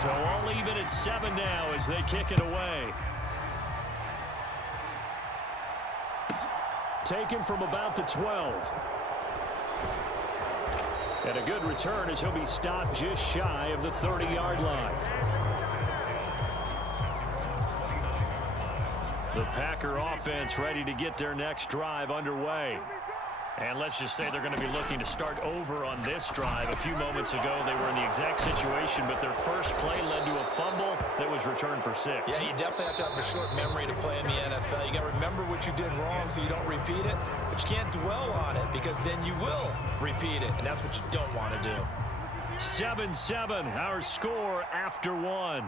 So all even at 7 now as they kick it away. Taken from about the 12. And a good return as he'll be stopped just shy of the 30-yard line. The Packer offense ready to get their next drive underway. And let's just say they're going to be looking to start over on this drive. A few moments ago, they were in the exact situation, but their first play led to a fumble that was returned for 6. Yeah, you definitely have to have a short memory to play in the NFL. You got to remember what you did wrong so you don't repeat it, but you can't dwell on it because then you will repeat it, and that's what you don't want to do. 7-7, our score after 1.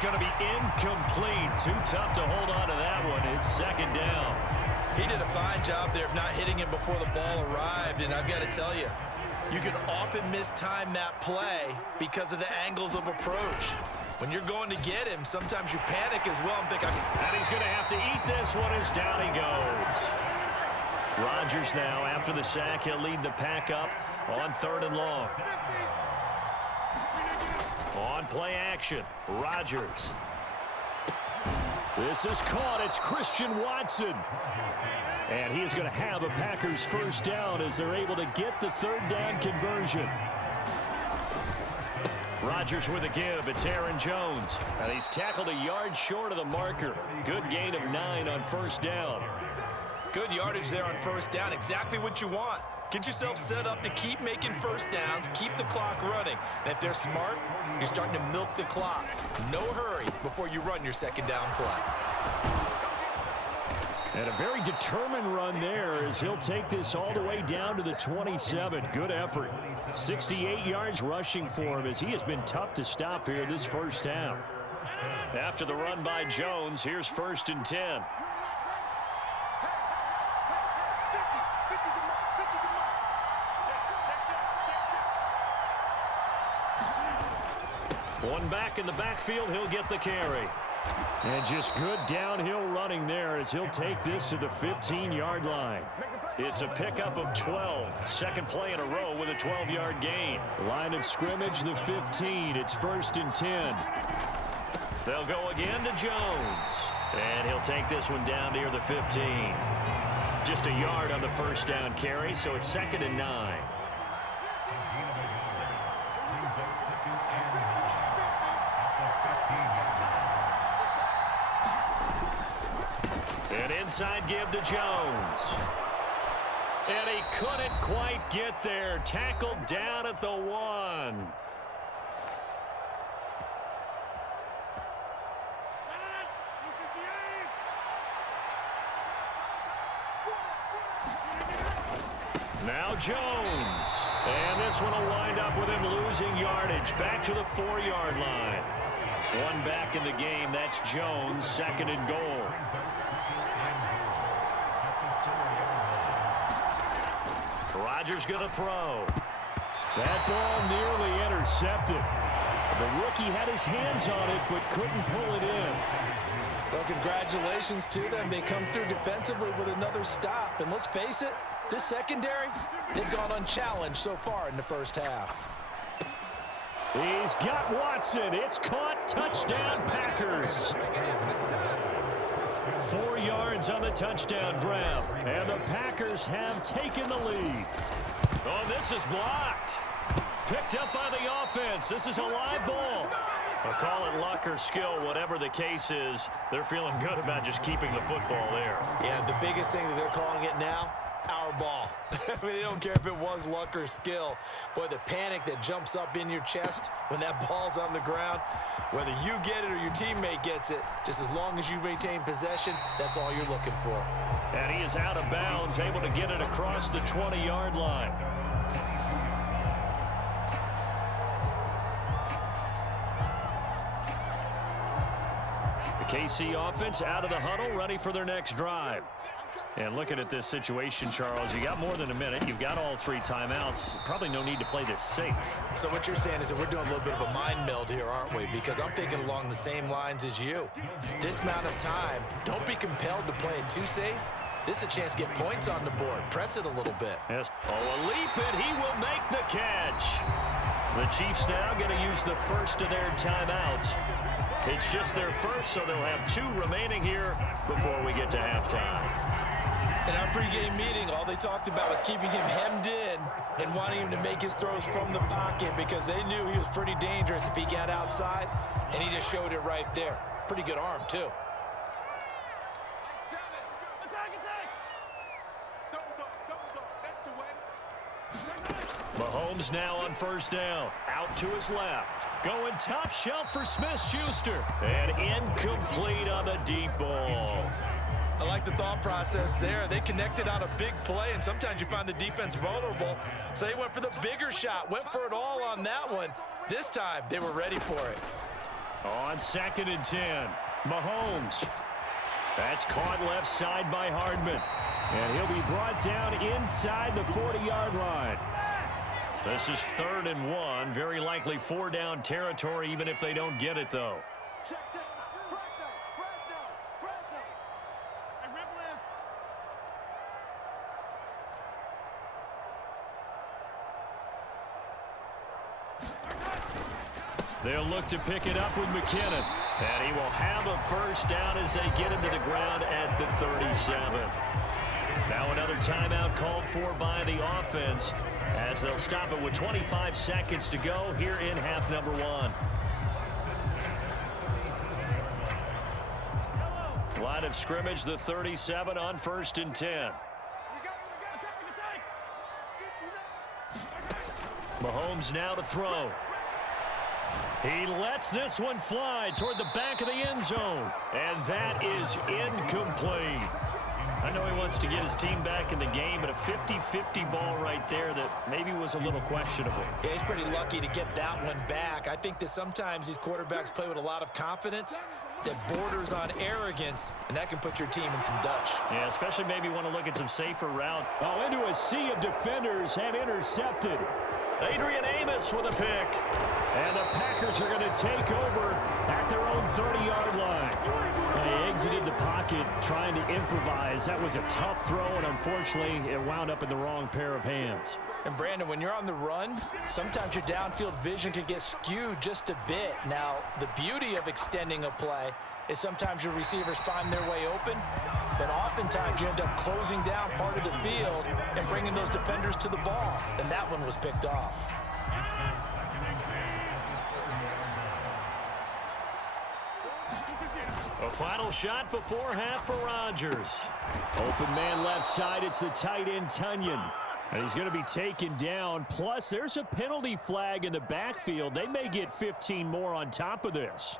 Going to be incomplete. Too tough to hold on to that one. It's 2nd down. He did a fine job there of not hitting him before the ball arrived, and I've got to tell you, you can often mistime that play because of the angles of approach. When you're going to get him, sometimes you panic as well and think, and he's going to have to eat this one as down he goes. Rodgers now, after the sack, he'll lead the pack up on 3rd and long. On play action, Rodgers. This is caught. It's Christian Watson. And he is going to have a Packers first down as they're able to get the 3rd down conversion. Rodgers with a give. It's Aaron Jones. And he's tackled a yard short of the marker. Good gain of 9 on 1st down. Good yardage there on 1st down. Exactly what you want. Get yourself set up to keep making first downs, keep the clock running. And if they're smart, you're starting to milk the clock. No hurry before you run your 2nd down play. And a very determined run there as he'll take this all the way down to the 27. Good effort. 68 yards rushing for him as he has been tough to stop here this first half. After the run by Jones, here's 1st and 10. One back in the backfield, he'll get the carry. And just good downhill running there as he'll take this to the 15-yard line. It's a pickup of 12. 2nd play in a row with a 12-yard gain. Line of scrimmage, the 15. It's 1st and 10. They'll go again to Jones. And he'll take this one down near the 15. Just a yard on the 1st down carry, so it's 2nd and 9. An inside give to Jones. And he couldn't quite get there. Tackled down at the 1. Now Jones. And this one will wind up with him losing yardage. Back to the 4-yard line. One back in the game. That's Jones. 2nd and goal. Rodgers going to throw. That ball nearly intercepted. The rookie had his hands on it but couldn't pull it in. Well, congratulations to them. They come through defensively with another stop. And let's face it, this secondary, they've gone unchallenged so far in the first half. He's got Watson. It's caught. Touchdown, Packers. 4 yards on the touchdown grab. And the Packers have taken the lead. Oh, this is blocked. Picked up by the offense. This is a live ball. I'll call it luck or skill, whatever the case is. They're feeling good about just keeping the football there. Yeah, the biggest thing that they're calling it now, our ball. I mean, they don't care if it was luck or skill. Boy, the panic that jumps up in your chest when that ball's on the ground, whether you get it or your teammate gets it, just as long as you maintain possession, that's all you're looking for. And he is out of bounds, able to get it across the 20-yard line. The KC offense out of the huddle, ready for their next drive. And looking at this situation, Charles, you got more than a minute. You've got all 3 timeouts. Probably no need to play this safe. So what you're saying is that we're doing a little bit of a mind meld here, aren't we? Because I'm thinking along the same lines as you. This amount of time, don't be compelled to play it too safe. This is a chance to get points on the board. Press it a little bit. Yes. Oh, a leap, and he will make the catch. The Chiefs now going to use the first of their timeouts. It's just their first, so they'll have 2 remaining here before we get to halftime. In our pregame meeting, all they talked about was keeping him hemmed in and wanting him to make his throws from the pocket because they knew he was pretty dangerous if he got outside, and he just showed it right there. Pretty good arm, too. Mahomes now on first down. Out to his left. Going top shelf for Smith-Schuster. And incomplete on the deep ball. I like the thought process there. They connected on a big play, and sometimes you find the defense vulnerable. So they went for the bigger shot, went for it all on that one. This time, they were ready for it. On 2nd and 10, Mahomes. That's caught left side by Hardman. And he'll be brought down inside the 40-yard line. This is 3rd and 1. Very likely 4-down territory, even if they don't get it, though. They'll look to pick it up with McKinnon. And he will have a first down as they get him to the ground at the 37. Now another timeout called for by the offense as they'll stop it with 25 seconds to go here in half number 1. Line of scrimmage, the 37 on 1st and 10. Mahomes now to throw. He lets this one fly toward the back of the end zone. And that is incomplete. I know he wants to get his team back in the game, but a 50-50 ball right there that maybe was a little questionable. Yeah, he's pretty lucky to get that one back. I think that sometimes these quarterbacks play with a lot of confidence that borders on arrogance, and that can put your team in some Dutch. Yeah, especially maybe want to look at some safer route. Oh, into a sea of defenders and intercepted. Adrian Amos with a pick. And the Packers are going to take over at their own 30-yard line. They exited the pocket trying to improvise. That was a tough throw, and unfortunately, it wound up in the wrong pair of hands. And, Brandon, when you're on the run, sometimes your downfield vision can get skewed just a bit. Now, the beauty of extending a play is sometimes your receivers find their way open, but oftentimes you end up closing down part of the field and bringing those defenders to the ball, and that one was picked off. A final shot before half for Rodgers. Open man left side, it's the tight end Tunyon. And he's going to be taken down. Plus, there's a penalty flag in the backfield. They may get 15 more on top of this.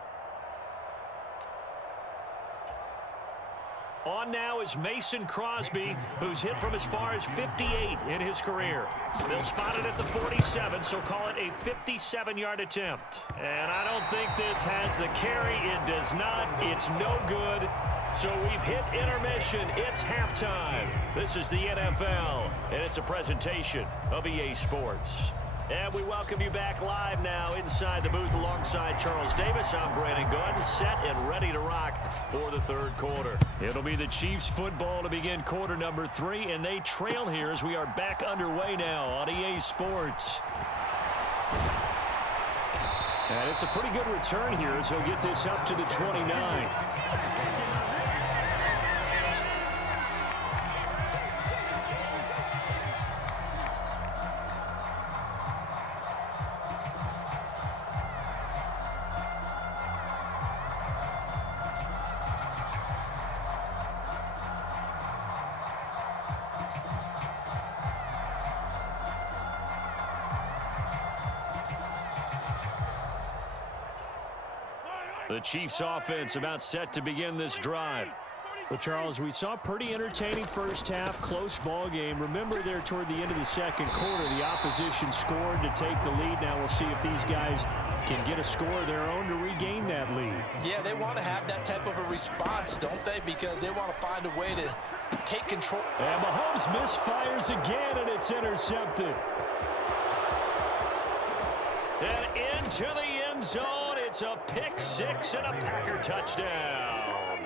On now is Mason Crosby, who's hit from as far as 58 in his career. They'll spot it at the 47, so call it a 57-yard attempt. And I don't think this has the carry. It does not. It's no good. So we've hit intermission. It's halftime. This is the NFL, and it's a presentation of EA Sports. And we welcome you back live now inside the booth alongside Charles Davis. I'm Brandon Gaudin, set and ready to rock for the third quarter. It'll be the Chiefs football to begin quarter number 3, and they trail here as we are back underway now on EA Sports. And it's a pretty good return here as he'll get this up to the 29. The Chiefs offense about set to begin this drive. Well, Charles, we saw a pretty entertaining first half, close ball game. Remember there toward the end of the second quarter, the opposition scored to take the lead. Now we'll see if these guys can get a score of their own to regain that lead. Yeah, they want to have that type of a response, don't they? Because they want to find a way to take control. And Mahomes misfires again, and it's intercepted. And into the end zone. It's a pick six and a Packer touchdown.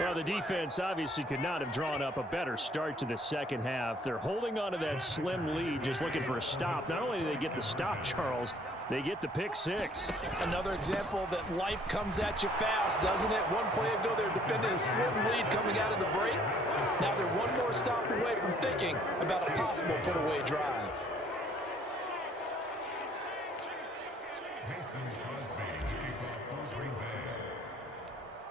Well, the defense obviously could not have drawn up a better start to the second half. They're holding on to that slim lead, just looking for a stop. Not only do they get the stop, Charles, they get the pick six. Another example that life comes at you fast, doesn't it? One play ago, they're defending a slim lead coming out of the break. Now they're one more stop away from thinking about a possible put-away drive.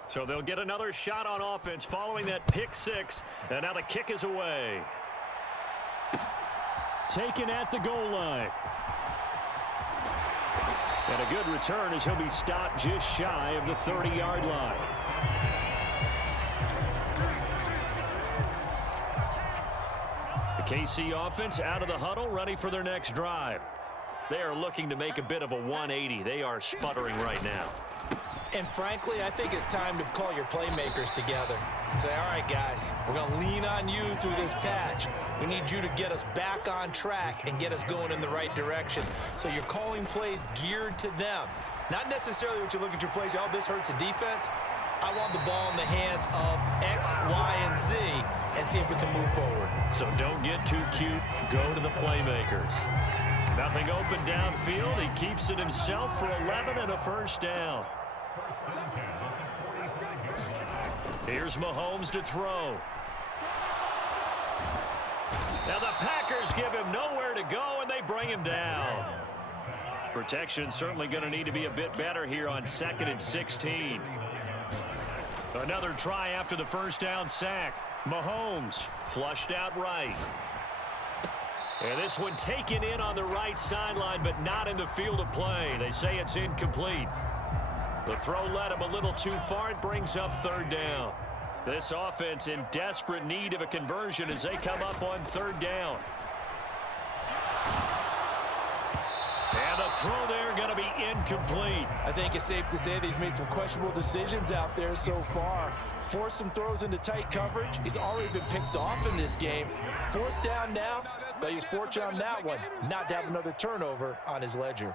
So they'll get another shot on offense following that pick six. And now the kick is away. Taken at the goal line. And a good return as he'll be stopped just shy of the 30-yard line. The KC offense out of the huddle, ready for their next drive. They are looking to make a bit of a 180. They are sputtering right now. And frankly, I think it's time to call your playmakers together and say, all right, guys, we're going to lean on you through this patch. We need you to get us back on track and get us going in the right direction. So you're calling plays geared to them. Not necessarily what you look at your plays, oh, this hurts the defense. I want the ball in the hands of X, Y, and Z and see if we can move forward. So don't get too cute. Go to the playmakers. Nothing open downfield. He keeps it himself for 11 and a first down. Here's Mahomes to throw. Now the Packers give him nowhere to go, and they bring him down. Protection certainly going to need to be a bit better here on 2nd and 16. Another try after the first down sack. Mahomes flushed out right. And this one taken in on the right sideline, but not in the field of play. They say it's incomplete. The throw led him a little too far. It brings up 3rd down. This offense in desperate need of a conversion as they come up on 3rd down. And the throw there going to be incomplete. I think it's safe to say that he's made some questionable decisions out there so far. Forced some throws into tight coverage. He's already been picked off in this game. 4th down now, but he's fortunate on that one not to have another turnover on his ledger.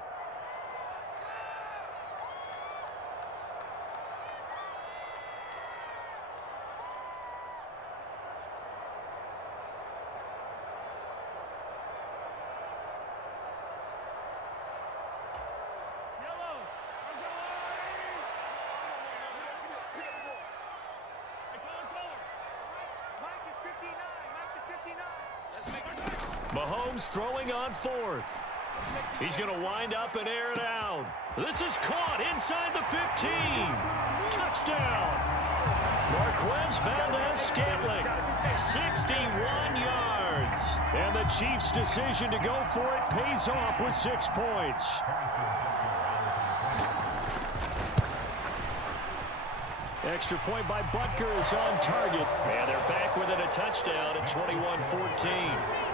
Mahomes throwing on 4th. He's going to wind up and air it out. This is caught inside the 15. Touchdown. Marquez Valdez-Scantling, 61 yards. And the Chiefs' decision to go for it pays off with 6 points. Extra point by Butker is on target. And they're back within a touchdown at 21-14.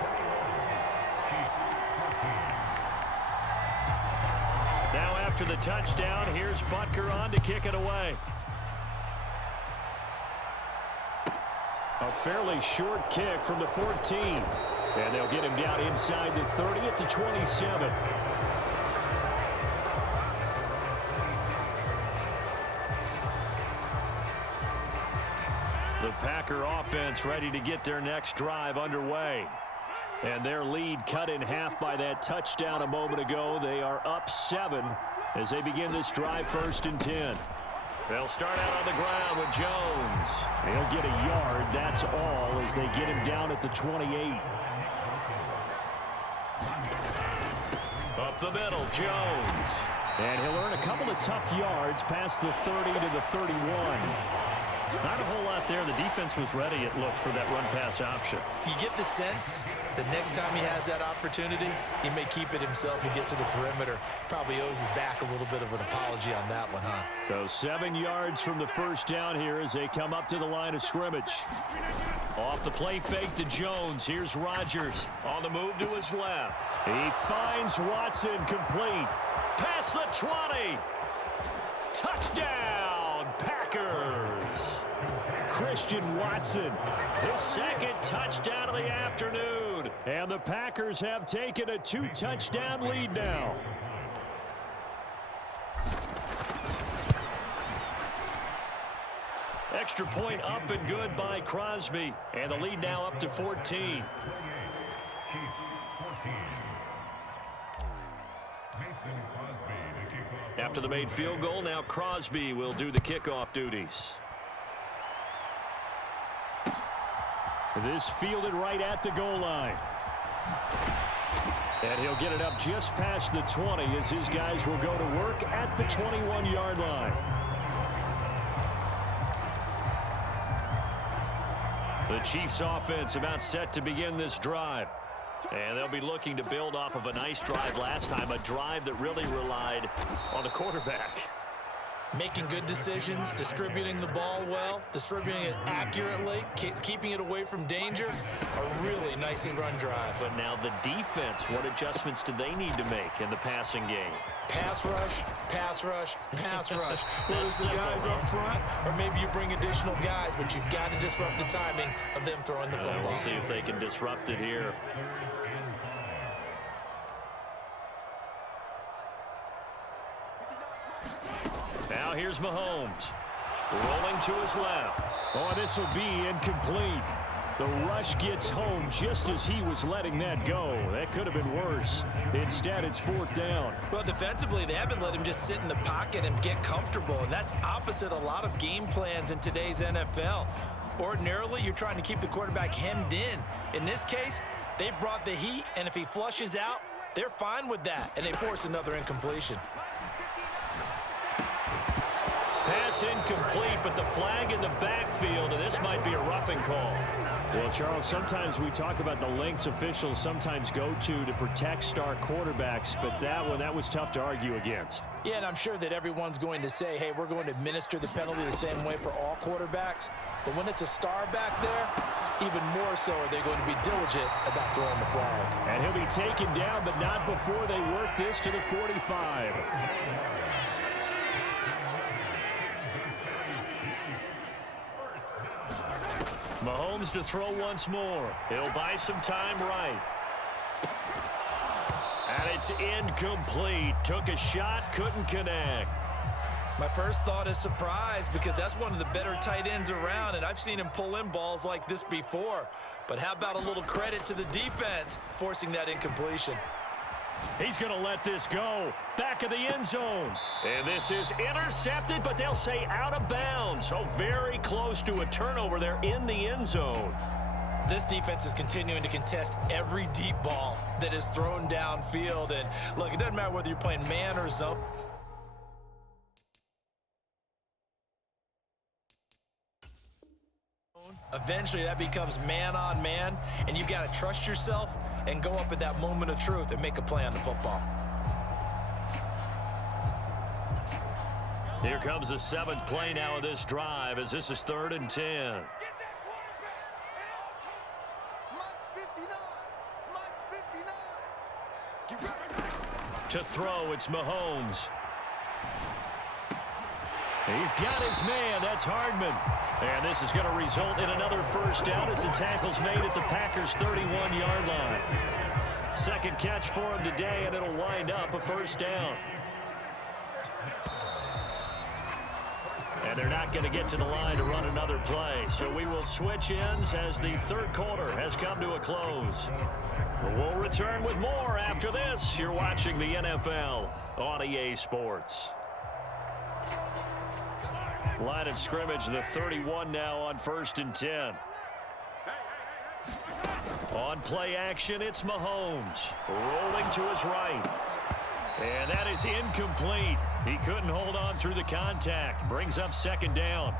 Now after the touchdown, here's Butker on to kick it away. A fairly short kick from the 14. And they'll get him down inside the 30 at the 27. The Packer offense ready to get their next drive underway. And their lead cut in half by that touchdown a moment ago. They are up 7 as they begin this drive 1st and 10. They'll start out on the ground with Jones. He'll get a yard, that's all, as they get him down at the 28. Up the middle, Jones. And he'll earn a couple of tough yards past the 30 to the 31. Not a whole lot there. The defense was ready, it looked, for that run-pass option. You get the sense that next time he has that opportunity, he may keep it himself and get to the perimeter. Probably owes his back a little bit of an apology on that one, huh? So 7 yards from the first down here as they come up to the line of scrimmage. Off the play fake to Jones. Here's Rodgers on the move to his left. He finds Watson complete. Past the 20. Touchdown, Packers. Christian Watson, his 2nd touchdown of the afternoon. And the Packers have taken a 2-touchdown lead now. Extra point up and good by Crosby. And the lead now up to 14. After the made field goal, now Crosby will do the kickoff duties. This fielded right at the goal line. And he'll get it up just past the 20 as his guys will go to work at the 21-yard line. The Chiefs offense about set to begin this drive. And they'll be looking to build off of a nice drive last time, a drive that really relied on the quarterback. Making good decisions, distributing the ball well, distributing it accurately, keeping it away from danger. A really nicely run drive. But now the defense, what adjustments do they need to make in the passing game? Pass rush, pass rush, pass rush. Whether it's the guys up front or maybe you bring additional guys, but you've got to disrupt the timing of them throwing the football. We'll see if they can disrupt it here. Now here's Mahomes. Rolling to his left. Oh, this will be incomplete. The rush gets home just as he was letting that go. That could have been worse. Instead, it's 4th down. Well, defensively, they haven't let him just sit in the pocket and get comfortable, and that's opposite a lot of game plans in today's NFL. Ordinarily, you're trying to keep the quarterback hemmed in. In this case, they brought the heat, and if he flushes out, they're fine with that, and they force another incompletion. Pass incomplete, but the flag in the backfield, and this might be a roughing call. Well, Charles, sometimes we talk about the lengths officials sometimes go to protect star quarterbacks, but that was tough to argue against. Yeah, and I'm sure that everyone's going to say, hey, we're going to administer the penalty the same way for all quarterbacks. But when it's a star back there, even more so are they going to be diligent about throwing the flag. And he'll be taken down, but not before they work this to the 45. Mahomes to throw once more. He'll buy some time right. And it's incomplete. Took a shot, couldn't connect. My first thought is surprise because that's one of the better tight ends around, and I've seen him pull in balls like this before. But how about a little credit to the defense forcing that incompletion? He's going to let this go. Back of the end zone. And this is intercepted, but they'll say out of bounds. So very close to a turnover there in the end zone. This defense is continuing to contest every deep ball that is thrown downfield. And look, it doesn't matter whether you're playing man or zone. Eventually that becomes man on man, and you've got to trust yourself and go up at that moment of truth and make a play on the football. Here comes the 7th play now of this drive as this is 3rd and 10. To throw, it's Mahomes. He's got his man. That's Hardman. And this is going to result in another first down as the tackle's made at the Packers' 31-yard line. Second catch for him today, and it'll wind up a first down. And they're not going to get to the line to run another play. So we will switch ends as the 3rd quarter has come to a close. We'll return with more after this. You're watching the NFL on EA Sports. Line of scrimmage, the 31 now on 1st and 10. On play action, it's Mahomes. Rolling to his right. And that is incomplete. He couldn't hold on through the contact. Brings up 2nd down.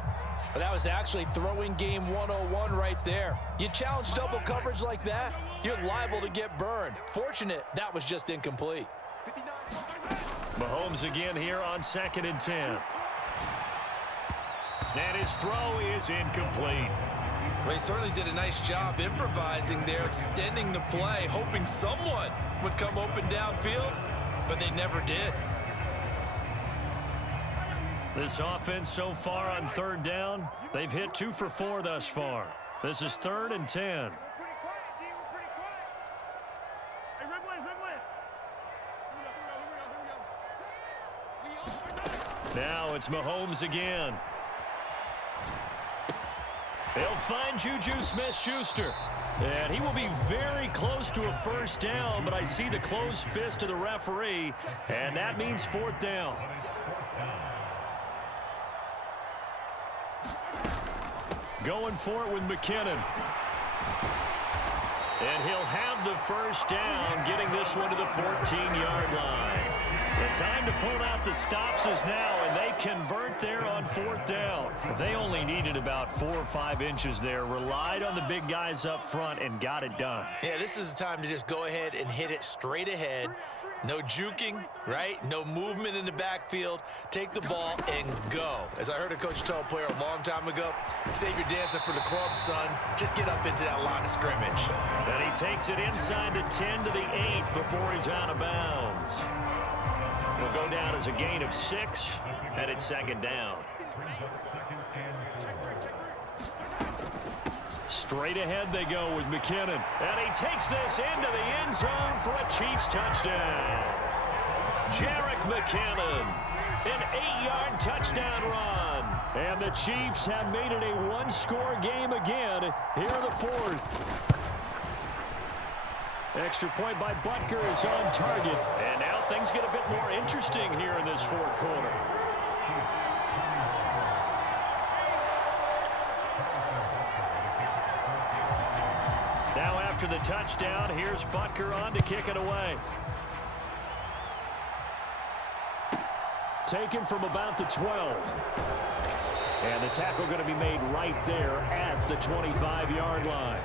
But that was actually throwing game 101 right there. You challenge double coverage like that, you're liable to get burned. Fortunate that was just incomplete. Mahomes again here on 2nd and 10. And his throw is incomplete. Well, he certainly did a nice job improvising there, extending the play, hoping someone would come open downfield, but they never did. This offense so far on 3rd down, they've hit 2 for 4 thus far. This is 3rd and 10. Now it's Mahomes again. They'll find Juju Smith-Schuster. And he will be very close to a first down, but I see the closed fist of the referee, and that means fourth down. Going for it with McKinnon. And he'll have the first down, getting this one to the 14-yard line. The time to pull out the stops is now, and they convert there on fourth down. They only needed about 4 or 5 inches there, relied on the big guys up front, and got it done. Yeah, this is the time to just go ahead and hit it straight ahead. No juking, right? No movement in the backfield. Take the ball and go. As I heard a coach tell a player a long time ago, save your dancing for the club, son. Just get up into that line of scrimmage. And he takes it inside the 10 to the 8 before he's out of bounds. It'll go down as a gain of 6, and it's second down. Straight ahead they go with McKinnon. And he takes this into the end zone for a Chiefs touchdown. Jerick McKinnon, an 8-yard touchdown run. And the Chiefs have made it a one-score game again here in the fourth. Extra point by Butker is on target. And now things get a bit more interesting here in this fourth quarter. Now after the touchdown, here's Butker on to kick it away. Taken from about the 12. And the tackle going to be made right there at the 25-yard line.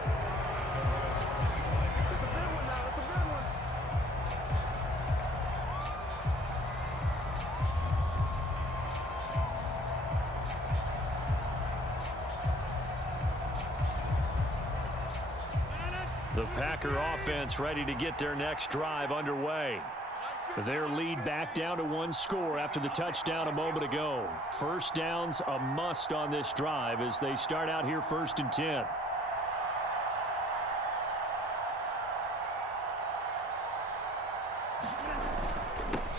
The Packer offense ready to get their next drive underway. Their lead back down to 1 score after the touchdown a moment ago. First down's a must on this drive as they start out here 1st and 10.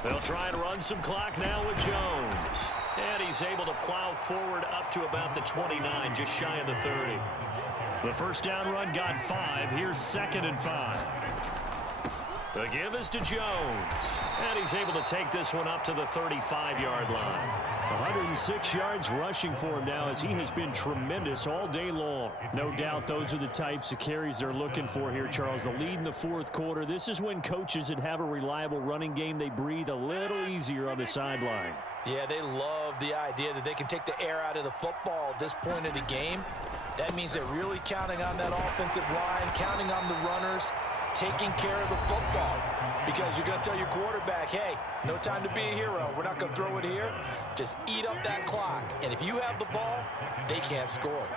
They'll try and run some clock now with Jones. And he's able to plow forward up to about the 29, just shy of the 30. The first down run got 5. Here's 2nd and 5. The give is to Jones. And he's able to take this one up to the 35-yard line. 106 yards rushing for him now as he has been tremendous all day long. No doubt those are the types of carries they're looking for here, Charles. The lead in the fourth quarter. This is when coaches that have a reliable running game, they breathe a little easier on the sideline. Yeah, they love the idea that they can take the air out of the football at this point of the game. That means they're really counting on that offensive line, counting on the runners, taking care of the football. Because you're going to tell your quarterback, hey, no time to be a hero. We're not going to throw it here. Just eat up that clock. And if you have the ball, they can't score.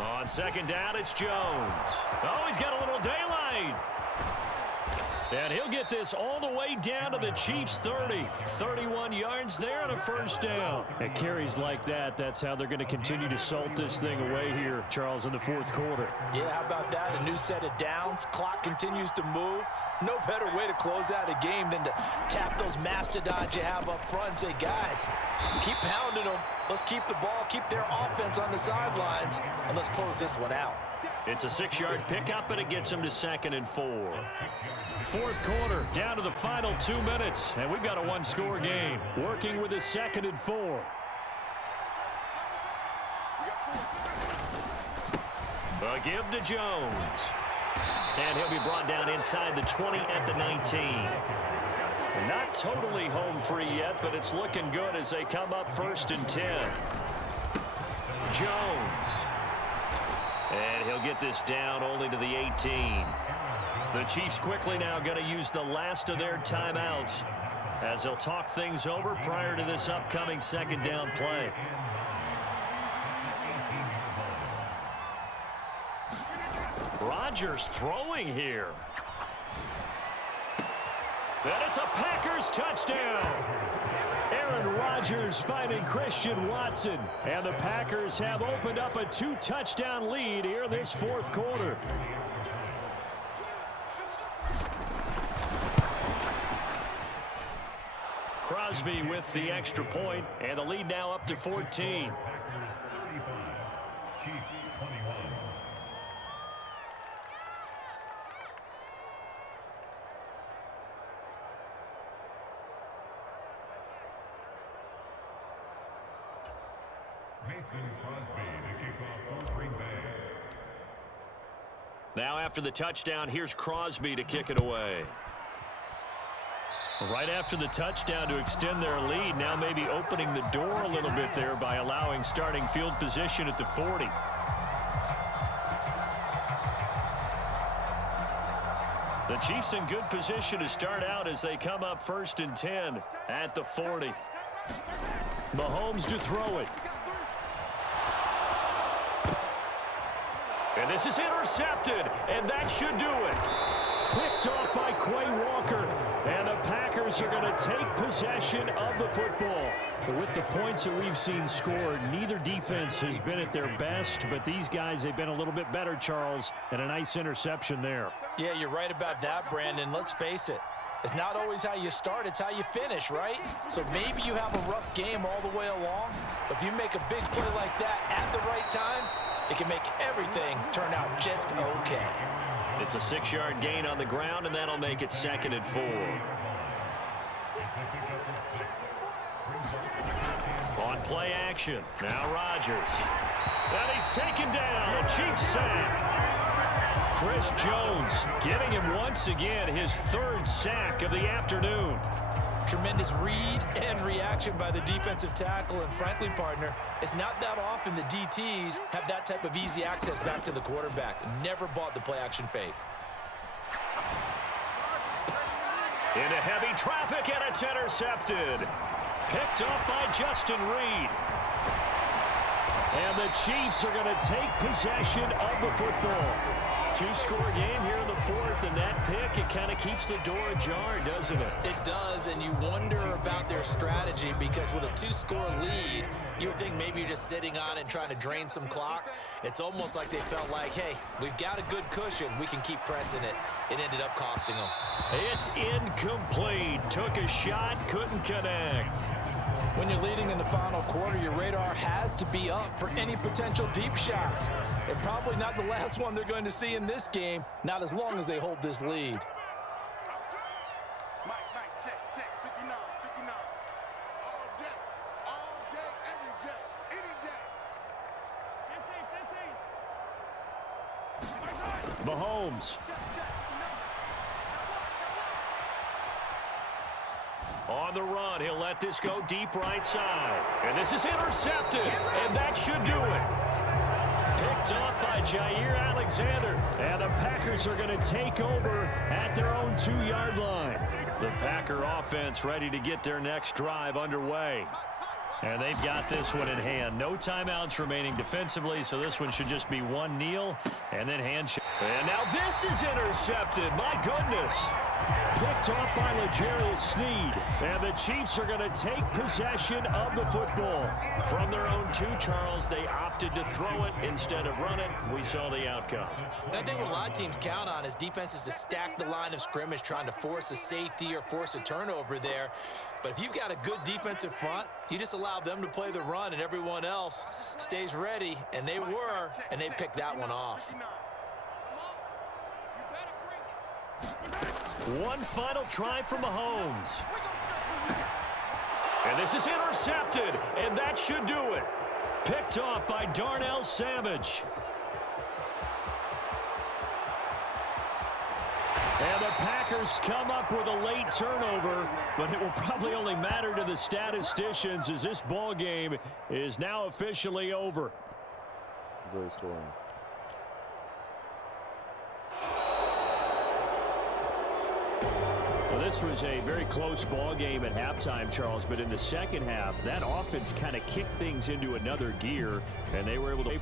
On second down, it's Jones. Oh, he's got a little daylight. And he'll get this all the way down to the Chiefs' 30. 31 yards there and a first down. At carries like that, that's how they're going to continue to salt this thing away here, Charles, in the fourth quarter. Yeah, how about that? A new set of downs. Clock continues to move. No better way to close out a game than to tap those mastodons you have up front and say, guys, keep pounding them. Let's keep the ball, keep their offense on the sidelines, and let's close this one out. It's a 6-yard pickup, and it gets them to 2nd and 4. Fourth quarter, down to the final 2 minutes, and we've got a one-score game. Working with a 2nd and 4. A give to Jones. And he'll be brought down inside the 20 at the 19. Not totally home free yet, but it's looking good as they come up 1st and 10. Jones. And he'll get this down only to the 18. The Chiefs quickly now going to use the last of their timeouts as they'll talk things over prior to this upcoming second down play. Rodgers throwing here. And it's a Packers touchdown. Aaron Rodgers finding Christian Watson. And the Packers have opened up a 2-touchdown lead here this fourth quarter. Crosby with the extra point, and the lead now up to 14. Now after the touchdown, here's Crosby to kick it away. Right after the touchdown to extend their lead, now maybe opening the door a little bit there by allowing starting field position at the 40. The Chiefs in good position to start out as they come up 1st and 10 at the 40. Mahomes to throw it. And this is intercepted, and that should do it. Picked off by Quay Walker, and the Packers are going to take possession of the football. But with the points that we've seen scored, neither defense has been at their best, but these guys, they've been a little bit better, Charles, and a nice interception there. Yeah, you're right about that, Brandon. Let's face it. It's not always how you start, it's how you finish, right? So maybe you have a rough game all the way along, but if you make a big play like that at the right time, it can make everything turn out just okay. It's a 6-yard gain on the ground, and that'll make it 2nd and 4. On play action, now Rodgers. And he's taken down, a Chiefs sack. Chris Jones getting him once again, his 3rd sack of the afternoon. Tremendous read and reaction by the defensive tackle, and frankly, partner, it's not that often the DTs have that type of easy access back to the quarterback. Never bought the play-action fake. Into heavy traffic, and it's intercepted. Picked up by Justin Reed. And the Chiefs are going to take possession of the football. 2-score game here in the 4th, and that pick, it kind of keeps the door ajar, doesn't it? It does, and you wonder about their strategy because with a 2-score lead, you would think maybe you're just sitting on it and trying to drain some clock. It's almost like they felt like, hey, we've got a good cushion. We can keep pressing it. It ended up costing them. It's incomplete. Took a shot, couldn't connect. When you're leading in the final quarter, your radar has to be up for any potential deep shots. And probably not the last one they're going to see in this game, not as long as they hold this lead. Mike, check, 59, 59. All day, every day, any day. 15. Mahomes. On the run, he'll let this go deep right side. And this is intercepted, and that should do it. Picked up by Jair Alexander, and the Packers are going to take over at their own 2-yard line. The Packer offense ready to get their next drive underway. And they've got this one in hand. No timeouts remaining defensively, so this one should just be one kneel and then handshake. And now this is intercepted. My goodness. Picked off by L'Jarius Sneed. And the Chiefs are going to take possession of the football. From their own 2, Charles, they opted to throw it instead of run it. We saw the outcome. And I think what a lot of teams count on is defenses to stack the line of scrimmage, trying to force a safety or force a turnover there. But if you've got a good defensive front, you just allow them to play the run and everyone else stays ready, and they were, and they picked that one off. One final try from Mahomes. And this is intercepted, and that should do it. Picked off by Darnell Savage. And the Packers come up with a late turnover, but it will probably only matter to the statisticians as this ball game is now officially over. Very scoring. Well, this was a very close ball game at halftime, Charles, but in the second half, that offense kind of kicked things into another gear, and they were able to